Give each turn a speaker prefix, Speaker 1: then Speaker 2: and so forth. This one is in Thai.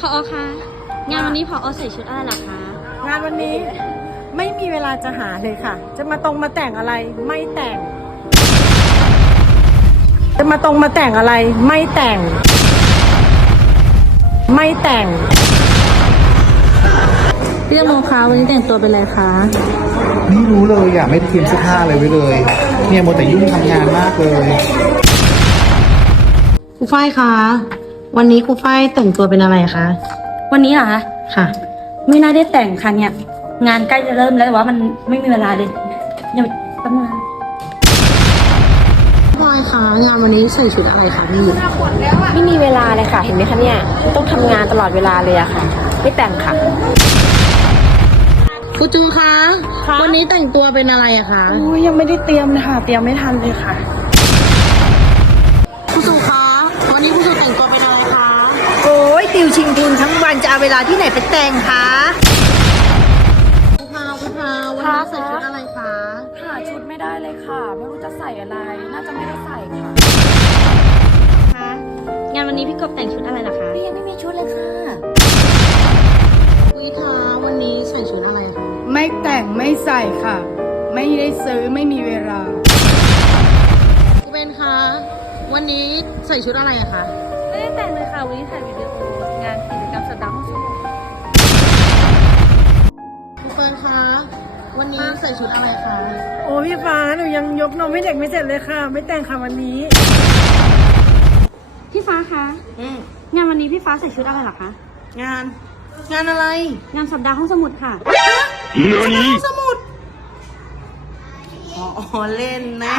Speaker 1: พอคะงานวันนี้พอใส่ชุดอะไรล่ะคะ
Speaker 2: งานวันนี้ไม่มีเวลาจะหาเลยค่ะ จะมาตรงมาแต่งอะไรไม่แต่ง จะมาตรงมาแต่งอะไรไม่แต่ง ไม่แต่ง
Speaker 1: พี่ยโมคะวันนี้แต่งตัวเป็นอะไรคะ
Speaker 3: ไม่รู้เลยอะไม่ได้เตรียมเสื้อผ้าอะไรไว้เลย เนี่ยโมวแต่ยุ่งทำงานมากเลย
Speaker 4: ครูฝ้ายคะ วันนี้ครูฝ้ายแต่งตัวเป็นอะไรคะ
Speaker 5: วันนี้เหรอคะ
Speaker 4: ค่ะ
Speaker 5: ไม่น่าได้แต่งค่ะเนี่ย งานใกล้จะเริ่มแล้วแต่ว่ามันไม่มีเวลาเลยยังแป๊บนึงนะ
Speaker 4: ครูฝ้ายคะงานวันนี้ใส่ชุดอะไรคะพี่
Speaker 6: ไม่มีเวลาเลยค่ะ เห็นไหมคะเนี่ย ต้องทำงานตลอดเวลาเลยอะค่ะ ไม่แต่งค่ะ
Speaker 4: ครูจูคะ วันนี้แต่งตัวเป็นอะไรอะคะ
Speaker 2: โอ้ยยังไม่ได้เตรียมเลยค่ะ เตรียมไม่ทันเลยค่ะ
Speaker 4: ครูจูคะ วันนี้ครูจูแต่งตัวเป็นอะไรคะ
Speaker 2: โอ้ยติวชิงทุนทั้งวันจะเอาเวลาที่ไหนไปแต่งคะ
Speaker 4: ครูพาวครูพาววันนี้ใส่ชุดอะไรคะ
Speaker 5: หาชุดไม่ได้เลยค่ะ ไม่รู้จะใส่อะไร น่าจะไม่ได้ใส่ค่ะ
Speaker 1: คะงานวันนี้พี่กบแต่งชุดอะไรล่ะคะ
Speaker 5: พี่ยังไม่มีชุดเลยค่ะ
Speaker 4: วิทาวันนี้ใส่ชุดอะไรคะ
Speaker 7: ไม่แต่งไม่ใส่ค่ะ ไม่ได้ซื้อไม่มีเวลา
Speaker 4: ครูเบนคะวันนี้ใส่ชุดอะไรอะคะ
Speaker 1: ไม่ได้แต่งเลยค่ะวั
Speaker 4: วันนี้ใส่ชุดอะไรคะ
Speaker 2: โอ้พี่ฟ้าหนูยังยกนมให้เด็กไม่เสร็จเลยค่ะ ไม่แต่งค่ะวันนี้
Speaker 1: พี่ฟ้าคะงานวันนี้พี่ฟ้าใส่ชุดอะไรล่ะคะ
Speaker 4: งาน งานอะไร
Speaker 1: งานสัปดาห์ห้องสมุดค่ะ
Speaker 4: สมุดอ๋อเล่นแน่